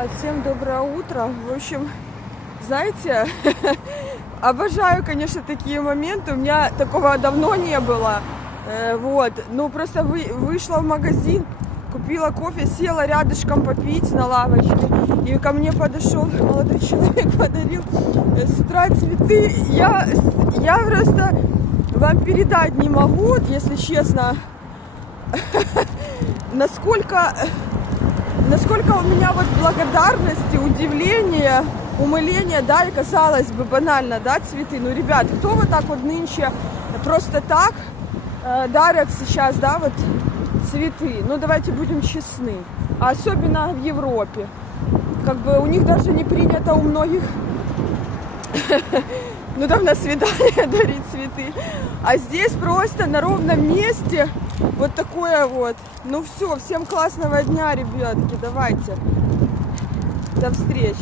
Ребят, всем доброе утро. В общем, знаете, обожаю, конечно, такие моменты. У меня такого давно не было. Вот. Ну, просто вышла в магазин, купила кофе, села рядышком попить на лавочке. И ко мне подошел молодой человек, подарил с утра цветы. Я просто вам передать не могу, если честно, насколько у меня вот благодарности, удивления, умиления, да, и казалось бы банально, да, цветы. Ну, ребят, кто вот так вот нынче просто так дарят сейчас, да, вот цветы? Ну, давайте будем честны. А особенно в Европе. Как бы у них даже не принято у многих, ну, там на свидание дарить цветы. А здесь просто на ровном месте вот такое вот. Ну все, всем классного дня, ребятки, давайте. До встречи.